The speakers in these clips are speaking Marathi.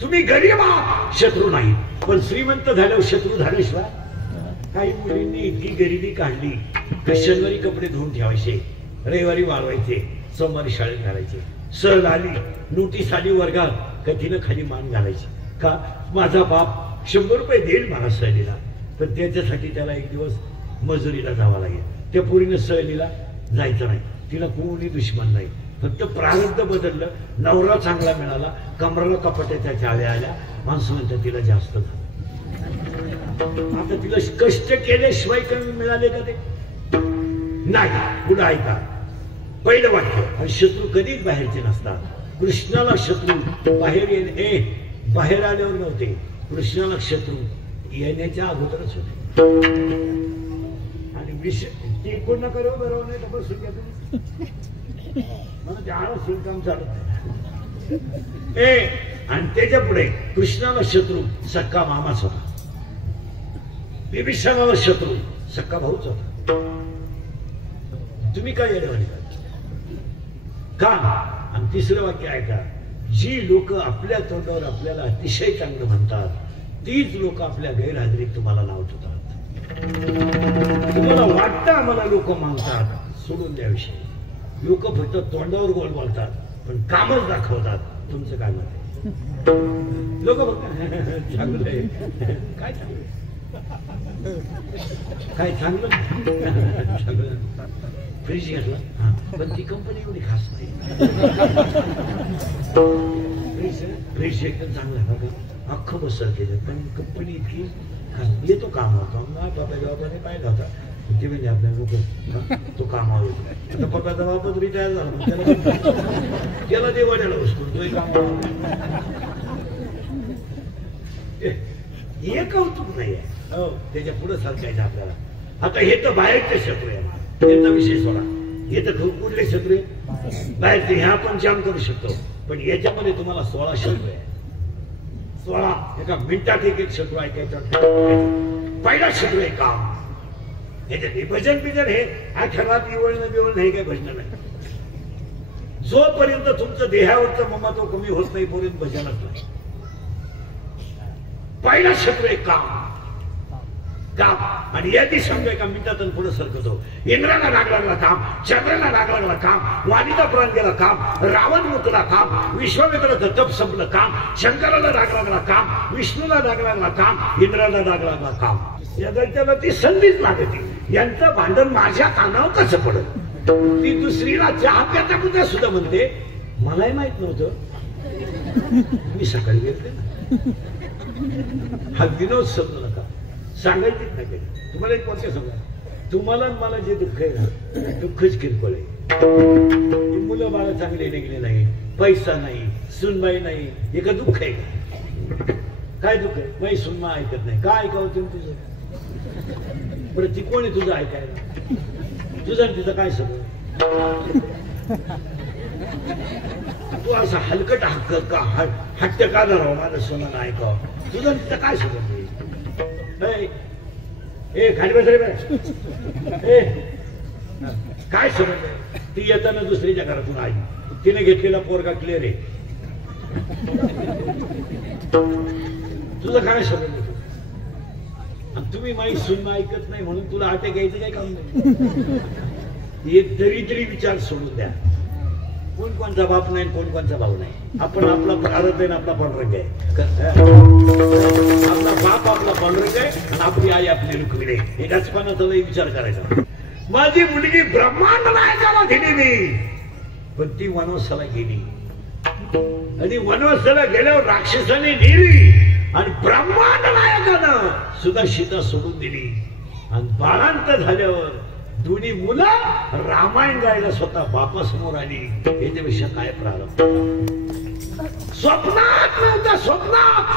तुम्ही गरीब आहात शत्रू नाही, पण श्रीमंत झाल्यावर शत्रू झाल्याशिवाय. काही मुलींनी इतकी गरिबी काढली तर शनिवारी कपडे धुवून ठेवायचे, रविवारी वाळवायचे, सोमवारी शाळेत घालायचे. सहल आली, नोटीस आली वर्गात, कधीनं खाली मान घालायची. का? माझा बाप 100 रुपये देईल मला सहलीला, पण त्याच्यासाठी त्याला एक दिवस मजुरीला जावं लागेल. त्या पोरीनं सहलीला जायचं नाही, तिला कोणी दुश्मन नाही, फक्त प्रारब्ध बदललं. नवरा चांगला मिळाला, कमराला कपाट्याच्या चाव्या आल्या, माणसं म्हणतात तिला जास्त झालं. आता तिला कष्ट केल्याशिवाय कमी मिळाले का ते? नाही. पुढे ऐका, पहिलं वाक्य. आणि शत्रू कधीच बाहेरचे नसतात. कृष्णाला शत्रू बाहेर येणे बाहेर आल्यावर नव्हते, कृष्णाला शत्रू येण्याच्या अगोदरच होते. आणि विषय ते कोण न करो बरोबर नाही तर बसून घ्या तुम्ही, मला ते आळस काम चालत नाही. आणि त्याच्या पुढे कृष्णाला शत्रू सक्का मामाच होता, बिभीषणाला शत्रू सक्का भाऊच होता. तुम्ही काय येणे का? आणि तिसरं वाक्य ऐका, जी लोक आपल्या तोंडावर आपल्याला अतिशय चांगलं म्हणतात, तीच लोक आपल्या गैरहजेरीत तुम्हाला नाव ठेवतात. तुम्हाला वाटतं आम्हाला लोक मानतात, सोडून द्याविषयी. लोक फक्त तोंडावर गोल बोलतात, पण कामच दाखवतात. तुमचं काय मत आहे? लोक बघतात चांगलं आहे, काय चांगलं, काय चांगलं चांगलं. फ्रीज घेतला, पण ती कंपनी एवढी खास नाही. फ्रीज एकदम चांगला, अख्खं बसर केलं, पण कंपनी इतकी खास. येतो कामावर, पप्पा जबाबाने पाहिला होता ते, म्हणजे आपल्या लोक तो कामावर येतो. आता पप्पाचा बाबत रिटायर झाला, त्याला ते वाड्याला बसतो, तोही कामावर. हे कौतुक नाही आहे, त्याच्या पुढे सरकायचं आपल्याला. आता हे तर बाहेरचे शत्रू आहे, याचा विषय सोडा. हे तर कुठले शत्रू आहे? बाहेरचे. ह्या आपण जाम करू शकतो, पण याच्यामध्ये तुम्हाला 16 शत्रू आहे. 16 एका मिनिटात एक शत्रू ऐकायचा. पहिला शत्रू आहे काम. याच्यात भजन बिजन हे आठवड्यात निवडणं बिवळ नाही, काही भजन नाही. जोपर्यंत तुमचं देहावरचं ममत्व कमी होत नाही पर्यंत भजनच नाही. पहिला शत्रू आहे काम. आणि या दिवसांना एका मिनिटात पुढे सरकतो. इंद्राला राग लागला काम, चंद्राला राग लागला काम, वाणीचा प्राण गेला काम, रावण मुकला काम, विश्वामित्राचं तप संपलं काम, शंकराला राग लागला काम, विष्णूला राग लागला काम, इंद्राला राग लागला काम. या त्याला ती संधीच लागते. यांचं भांडण माझ्या कानावर कसं पडत? ती दुसरीला चहा प्याता पुद्या सुद्धा म्हणते, मलाही माहित नव्हतं, मी सकाळी गेले ना. हा विनोद समजू नका, सांगायचीच नाही काही. तुम्हाला एक वाक्य सांगा, तुम्हाला मला जे दुःख आहे ना, दुःखच किरकोळ आहे. मुलं बाळा चांगले निघले नाही, पैसा नाही, सुनबाई नाही, हे का दुःख आहे का? काय दुःख आहे? माझी सुनमा ऐकत नाही. काय ऐकावं तुम्ही तुझं? बरं ती कोणी तुझं ऐकायला? तुझं तिचं काय सगळं? तू असं हलकट हट्ट का धरावं माझं सोनानं ऐकावं? तुझं तिथं काय सगळं? खाली बस रे. काय समज? ती येताना दुसरीच्या घरातून आई, तिने घेतलेला पोरगा क्लिअर आहे. तुझं काय समज? तुम्ही माझी सुन्न ऐकत नाही म्हणून तुला अटक घ्यायचं काय काम नाही. एक तरी विचार सोडून द्या. कोण कोणचा बाप नाही, कोण कोणचा भाऊ नाही. आपण आपला प्रारब्ध आहे, आपला पांडुरंग आहे. आपला बाप आपला पांडुरंग आहे आणि आपली आई आपली रुक्मिणी आहे. एकाच पानाचा विचार करायचा. माझी मुलगी ब्रह्मांड नायकाला दिली मी, पण ती वनवासाला गेली. आणि वनवासाला गेल्यावर राक्षसाने नेली आणि ब्रह्मांड नायकानं सुद्धा सीता सोडून दिली. आणि बाळांत झाल्यावर दोन्ही मुलं रामायण गायला स्वतः बापासमोर आली. याच्यापेक्षा काय प्रारंभ? स्वप्नात नव्हता, स्वप्नात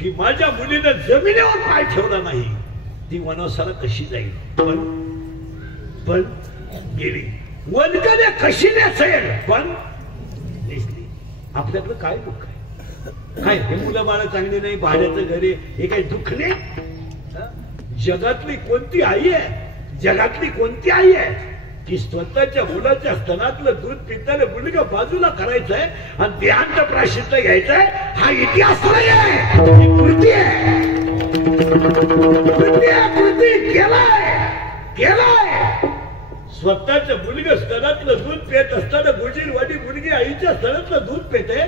की माझ्या मुलीनं जमिनीवर पाय ठेवला नाही, ती वनवासाला कशी जाईल. पण गेली. वनकन्या कशी नेसेल, पण नेसली. आपल्याकडं काय दुःख आहे? काय हे मुलं बाळ चांगली नाही, भाड्याचं घरी, हे काही दुःख नाही? जगातली कोणती आई आहे, जगातली कोणती आई आहे की स्वतःच्या मुलाच्या स्तनातलं दूध पिताना मुलगा बाजूला करायचंय आणि देहांत प्रायश्चित्त घ्यायचंय. हा इतिहास नाही आहे, कृती आहे. कृती केलाय. स्वतःच्या मुलगा स्तनातलं दूध पेत असताना गुजीरवाडी मुलगी आईच्या स्तनातलं दूध पेते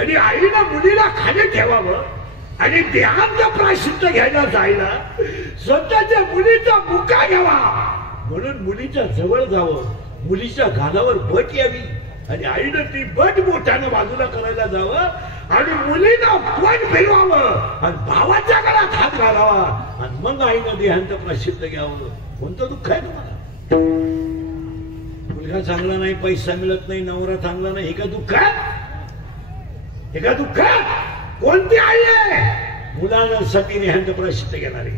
आणि आईनं मुलीला खाली ठेवावं आणि देहांत प्रायश्चित्त घ्यायला जायला स्वतःच्या मुलीचा मुका घ्यावा म्हणून मुलीच्या जवळ जावं, मुलीच्या गालावर बट यावी आणि आईनं ती बट मोठ्यानं बाजूला करायला जावं आणि मुलीनं बट फिरवावं आणि भावाच्या गळ्यात हात घालावा आणि मग आईनं देहांत प्रायश्चित्त घ्यावं. कोणतं दुःख आहे तुम्हाला? मुलगा चांगला नाही, पैसा मिळत नाही, नवरा चांगला नाही, हे का दुःख आहे? हे का दुःख? कोणती आई आहे मुलांना सती देहांत प्रायश्चित्त घेणारी?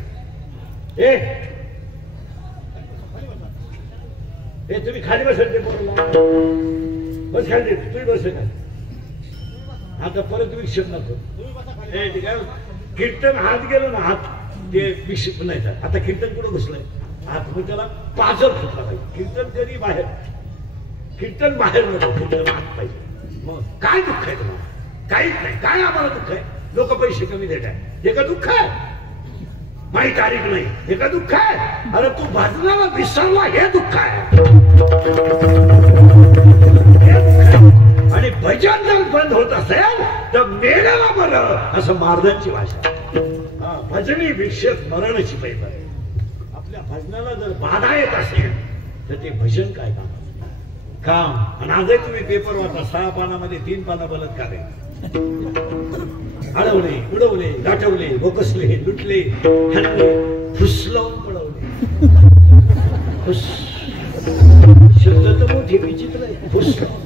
तुम्ही खाली बसत बस खाली तुम्ही बस आता परत तुम्ही क्षण नको. कीर्तन हात गेलो ना, हात ते विषय नाही. आता कीर्तन कुठं घुसलंय हात, मग त्याला पाजर फुटला पाहिजे. कीर्तन कधी बाहेर, कीर्तन बाहेर नको, कीर्तन हात पाहिजे. मग काय दुःख आहे तुम्हाला? काहीच नाही. काय आम्हाला दुःख आहे? लोक पैसे कमी देत आहे, हे का दुःख आहे? माही तारीख नाही, हे का दुःख आहे? अरे तू भजनाला विसरला, हे दुःख आहे. आणि भजन जर बंद होत असेल तर मेलेला बरं, असं महाराजांची भाषा. भजनी विषय मरणाची पैदा आहे. आपल्या भजनाला जर बाधा येत असेल तर ते भजन काय काम. आणि आजही तुम्ही पेपर वाचा, 6 पानामध्ये 3 पानं बलात्कार आहे. अडवले, उडवले, गाठवले, बोकसले, लुटले, हल्ले, फुसलावून पळवले. शब्द तर मोठी विचित्र आहे, फुसलावून.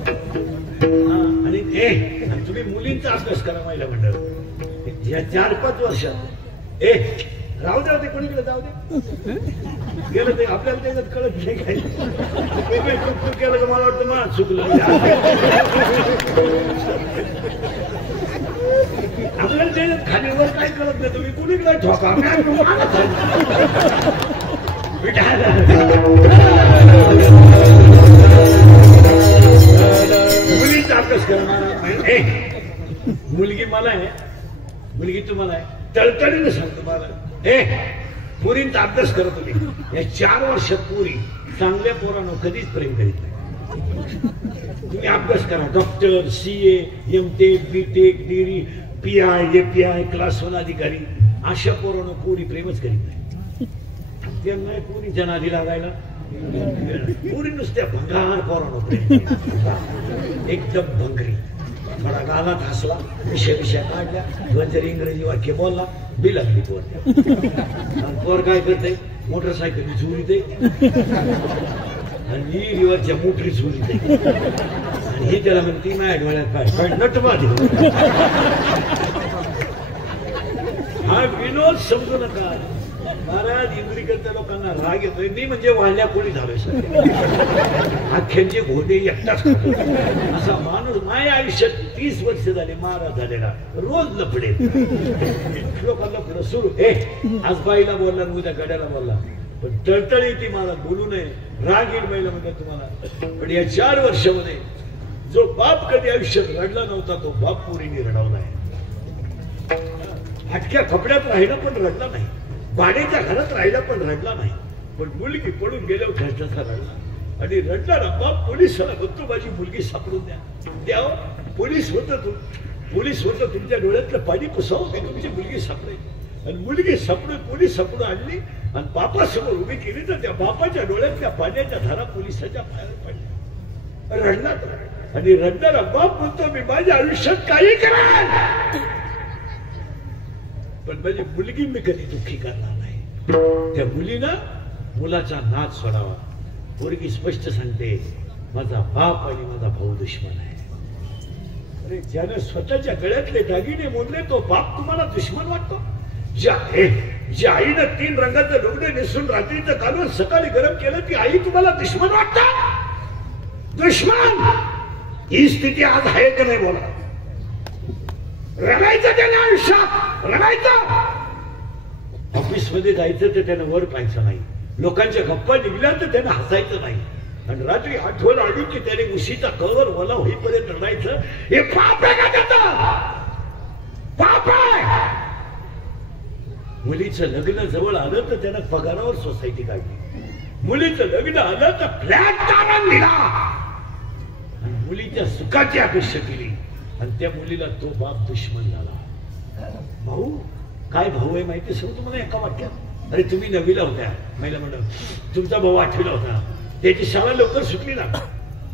आणि तुम्ही मुलींचा अभ्यास करा महिला मंडळ या 4-5 वर्षात. राहू द्या, ते कोणीकडे जाऊ दे, गेलं ते आपल्याला त्याच्यात कळत नाही. काही केलं का मला वाटतं मला चुकलं. आपल्याला त्याच्यात खालीवर काय कळत नाही. तुम्ही कुणीकडे ठोका मुलीचा अभ्यास करणार. मुलगी मला आहे, मुलगी तुम्हाला आहे. तळतळीने सांगतो मला, पोरींचा अभ्यास करा तुम्ही. या 4 वर्षात पोरी चांगल्या पोरांना कधीच प्रेम करीत नाही. तुम्ही अभ्यास करा. Doctor, CA, MTech, BTech, DD, PI, API, class 1 अधिकारी, अशा पोरांना पोरी प्रेमच करीत नाही. त्यांना पोरीच्या नादी लागायला. पोरी नुसत्या भंगार पोरांना प्रेम, एकदम भंगरी. थोडा गालात हसला, विषय काढल्या, 2-4 इंग्रजी वाक्य बोलला, बिलकली पोर. पोर काय करते? मोटरसायकल झुलीते आणि रिव्हरच्या मोटरी झुलीते. आणि ही त्याला म्हणते माझ्या डोळ्यात काय नट माझे. हा विनोद समजू नका महाराज. इंद्रिकरच्या लोकांना राग येतोय. मी म्हणजे वाढल्या कोणी झालोय सध्या. अख्ख्यांचे घोडे एकटाच असा माणूस. माझ्या आयुष्यात 30 वर्ष झाले महाराज झालेला. रोज लफडे लोकांना पुढे सुरू. आज बाईला बोलला, उद्या गड्याला बोलला, पण तळतळ येते मला, बोलू नये, राग येईल बाईला म्हणतात तुम्हाला. पण या 4 वर्षामध्ये जो बाप कधी आयुष्यात रडला नव्हता तो बाप पोरीने रडवला आहे. हटक्या कपड्यात राहिलं पण रडला नाही, भाड्याच्या घरात राहिला पण रडला नाही. पण मुलगी पडून गेल्यावर घरचा रडला. आणि रडणारा बाप पोलिसाला म्हणतो माझी मुलगी सापडून द्या. पोलीस होतं तुमच्या डोळ्यातलं पाणी पुसावं की तुमची मुलगी सापडेल. आणि मुलगी सापडून पोलीस सापडून आणली आणि बापासमोर उभी केली तर त्या बापाच्या डोळ्यातल्या पाण्याच्या धारा पोलिसाच्या पायावर पडल्या. रडला. आणि रडणारा बाप म्हणतो मी माझ्या आयुष्यात काही करेन पण माझी मुलगी मी कधी दुःखी करणार नाही. त्या मुलीनं मुलाचा नाद सोडावा. पोरगी स्पष्ट सांगते माझा बाप आणि माझा भाऊ दुश्मन आहे. अरे ज्याने स्वतःच्या गळ्यातले दागिने मोडले तो बाप तुम्हाला दुश्मन वाटतो? ज्या आईनं 3 रंगाचे लुगडे नेसून रात्रीचं घालून सकाळी गरम केलं ती आई तुम्हाला दुश्मन वाटत? दुश्मन ही स्थिती आज आहे का नाही बोला. रडायचं त्याने आयुष्यात, रडायचं. ऑफिस मध्ये जायचं तर त्यानं वर पाहायचं नाही, लोकांच्या गप्पा निघल्या तर त्यानं हसायचं नाही, आणि रात्री आठवण आली की त्याने उशीचा कवर ओला होईपर्यंत रडायचं. हे पाप आहे का त्याचं? पाप आहे. मुलीचं लग्न जवळ आलं तर त्यानं पगारावर सोसायटी काढली. मुलीचं लग्न आलं तर फ्लॅट तारण दिला आणि मुलीच्या सुखाची अपेक्षा केली आणि त्या मुलीला तो बाप दुश्मन झाला. भाऊ काय भाऊ आहे माहिती सांगतो मला एका वाक्यात. अरे तुम्ही 9वीला होत्या, महिला मंडळ, तुमचा भाऊ 8वीला होता. त्याची शाळा लवकर सुटली ना,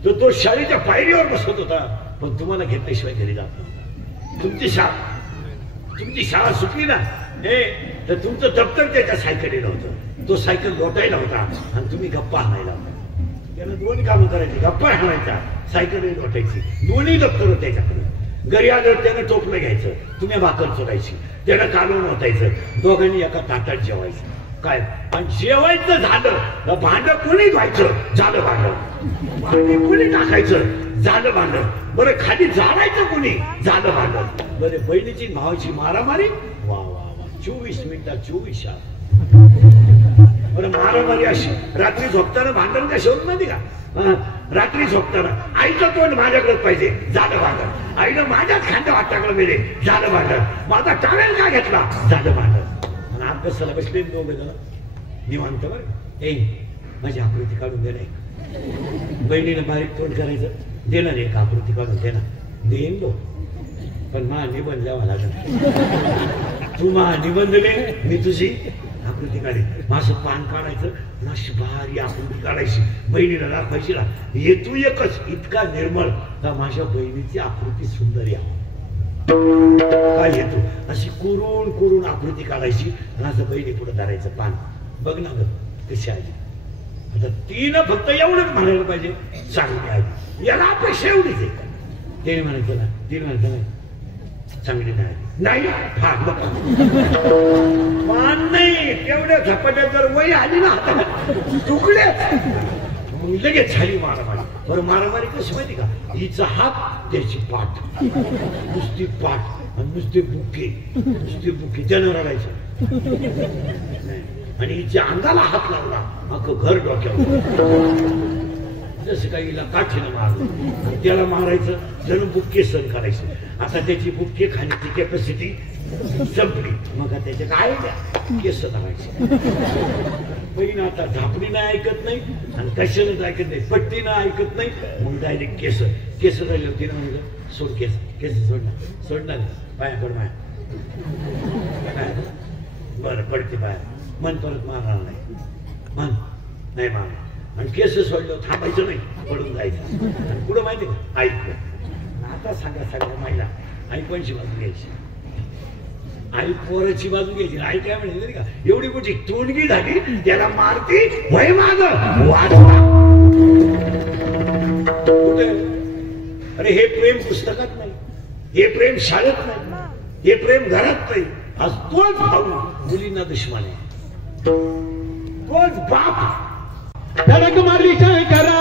तो शाळेच्या पायरीवर बसत होता, पण तुम्हाला घेतल्याशिवाय घरी जात नव्हता. तुमची शाळा सुटली ना तर तुमचं दप्तर त्याच्या सायकलीला होतं. तो सायकल लोटायला होता आणि तुम्ही गप्पा हाणायला होता. त्यानं 2 कामं करायची, गप्पा हाणायचा, सायकल लोटायची. दोन्ही दप्तर होते त्याच्याकडे. घरी आलं त्यानं टोपलं घ्यायचं, तुम्ही भाकर चोरायची, त्यानं कालवून ओतायचं, दोघांनी एका ताटात जेवायचं. काय आणि जेवायचं झालं भांडं कोणी धुवायचं, झालं भांडं. भांडी कोणी टाकायचं, झालं भांडं. बरं खाली जाळायचं कोणी, झालं भांडं. बरं बहिणीची भावाची मारामारी, वा वा वा, 24 मिनिटात 24 बरं मारामारी अशी. रात्री झोपताना भांडण कशी होत माहिती का? रात्री झोपताना आईचं तोंड माझ्याकडे पाहिजे, झालं भांडण. आईनं माझ्याच खांद्या वाटाकडे मेले, झालं भांडण. माझा टावेल का घेतला, झालं भांडण. आणि अभ्यासाला बसले 2 जण निवांत. बरं ए माझी आकृती काढून दे नाही. बहिणीनं बारीक तोंड करायचं, देणार एक आकृती काढून दे ना. देईन लो, पण मा निबंध द्यावा लागत. तू मा निबंधले, मी तुझी आकृती काढेल. माझं पान काढायचं, अशी भारी आकृती काढायची, बहिणीला दाखवायची ना. हे तू एकच इतका निर्मळ का माझ्या बहिणीची आकृती सुंदर यावं. काय येतो अशी कोरून कोरून आकृती काढायची आणि असं बहिणी पुढे धरायचं पान. बघ ना ग कशी आली. आता तिनं फक्त एवढंच म्हणायला पाहिजे, चांगली आली. याला अपेक्षा एवढीच आहे. ते म्हणायचं ना, तिने म्हणायचं नाही चांगली नाही फार पान नाही. तेवढ्या झपाट्यात जर वय आली ना हातात तुकडे, लगेच झाली मारामारी. बरं मारामारी कशी माहिती का? हिचा हात त्याची पाठ, नुसती पाठ आणि नुसते बुके त्यानं रडायचं. आणि हिच्या अंगाला हात लावला, अख्खं घर डोक्यावर. जसं काही हिला काठीनं मारलं, त्याला मारायचं, जणू बुक्के सण करायचं. आता त्याची बुक्के खाण्याची कॅपॅसिटी संपली. मग त्याच्या काय केस धरायचे. बहीण आता झापडीनं ऐकत नाही आणि कशानं ऐकत नाही, पट्टीनं ऐकत नाही. मग डायरेक्ट केस राहिले होती ना, म्हणजे सोड केस सोडणार पाया पड माया. बरं पडते पाया, मन परत मारणार नाही, मन नाही मारणार. आणि केस सोडलं थांबायचं नाही, पडून जायचं. आणि पुढं माहिती का, ऐकलं. आता सांगा सगळ्या महिला आई कोणची बाजू घ्यायची, आई पोराची बाजू घ्यायची. आई काय म्हणते का, एवढी मोठी तोंडगी झाली त्याला मारती वय माग वाचला कुठे. अरे हे प्रेम पुस्तकात नाही, हे प्रेम शाळेत नाही, हे प्रेम घरात नाही. आज तोच भाऊ मुलींना दुश्मन आहे, तोच बाप. धडक मारली शंकरा